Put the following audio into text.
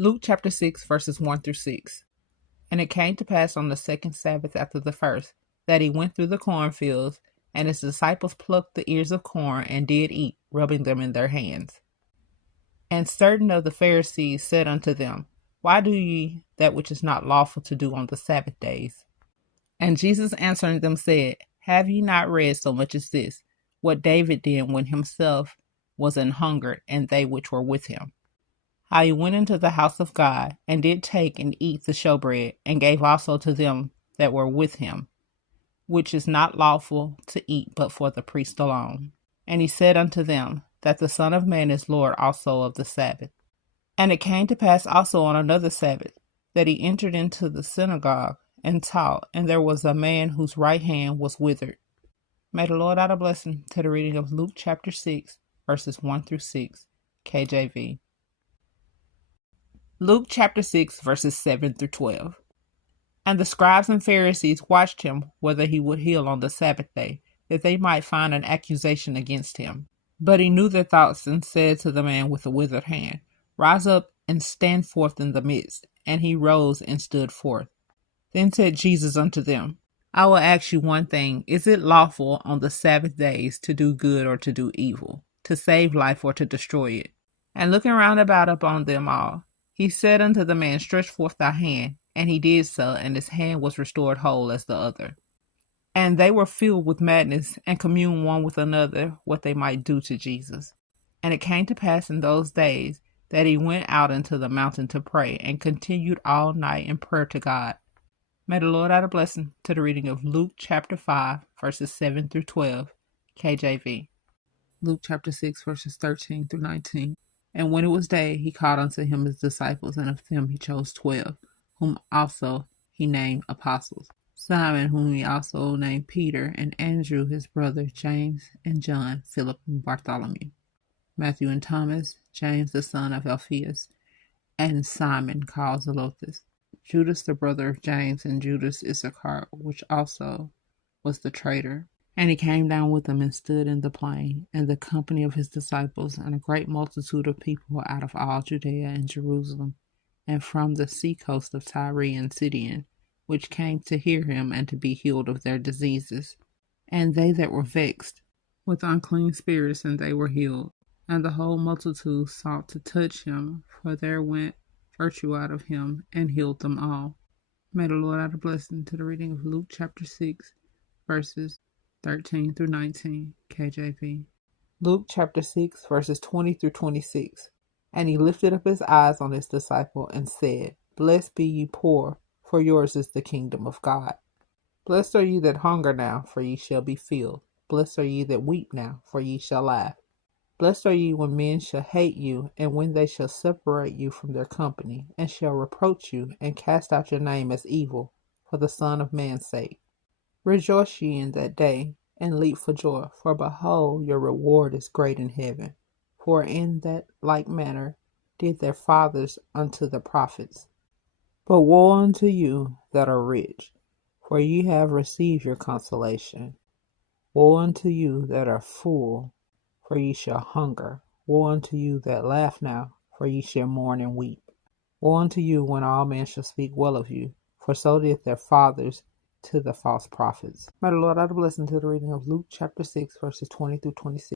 Luke chapter 6, verses 1 through 6. And it came to pass on the second Sabbath after the first, that he went through the cornfields, and his disciples plucked the ears of corn and did eat, rubbing them in their hands. And certain of the Pharisees said unto them, Why do ye that which is not lawful to do on the Sabbath days? And Jesus answering them said, Have ye not read so much as this, what David did when himself was an hungered, and they which were with him? How he went into the house of God, and did take and eat the showbread, and gave also to them that were with him, which is not lawful to eat but for the priest alone. And he said unto them, that the Son of Man is Lord also of the Sabbath. And it came to pass also on another Sabbath, that he entered into the synagogue, and taught, and there was a man whose right hand was withered. May the Lord add a blessing to the reading of Luke chapter 6, verses 1 through 6, KJV. Luke chapter 6, verses 7 through 12. And the scribes and Pharisees watched him whether he would heal on the Sabbath day, that they might find an accusation against him. But he knew their thoughts, and said to the man with the withered hand, Rise up and stand forth in the midst. And he rose and stood forth. Then said Jesus unto them, I will ask you one thing. Is it lawful on the Sabbath days to do good or to do evil, to save life or to destroy it? And looking round about upon them all, he said unto the man, Stretch forth thy hand. And he did so, and his hand was restored whole as the other. And they were filled with madness, and communed one with another what they might do to Jesus. And it came to pass in those days that he went out into the mountain to pray, and continued all night in prayer to God. May the Lord add a blessing to the reading of Luke chapter 5, verses 7 through 12, KJV. Luke chapter 6, verses 13 through 19. And when it was day, he called unto him his disciples, and of them he chose 12, whom also he named apostles. Simon, whom he also named Peter, and Andrew his brother, James and John, Philip and Bartholomew, Matthew and Thomas, James the son of Alphaeus, and Simon called Zelotes, Judas the brother of James, and Judas Issachar, which also was the traitor. And he came down with them and stood in the plain, and the company of his disciples, and a great multitude of people out of all Judea and Jerusalem, and from the sea coast of Tyre and Sidon, which came to hear him and to be healed of their diseases. And they that were vexed with unclean spirits, and they were healed. And the whole multitude sought to touch him, for there went virtue out of him, and healed them all. May the Lord add a blessing to the reading of Luke chapter 6, verses 13 through 19, KJV. Luke chapter 6, verses 20 through 26. And he lifted up his eyes on his disciple, and said, Blessed be ye poor, for yours is the kingdom of God. Blessed are ye that hunger now, for ye shall be filled. Blessed are ye that weep now, for ye shall laugh. Blessed are ye when men shall hate you, and when they shall separate you from their company, and shall reproach you, and cast out your name as evil, for the Son of Man's sake. Rejoice ye in that day, and leap for joy, for behold, your reward is great in heaven. For in that like manner did their fathers unto the prophets. But woe unto you that are rich, for ye have received your consolation. Woe unto you that are full, for ye shall hunger. Woe unto you that laugh now, for ye shall mourn and weep. Woe unto you when all men shall speak well of you, for so did their fathers to the false prophets. May the Lord add a blessing to the reading of Luke chapter 6, verses 20 through 26.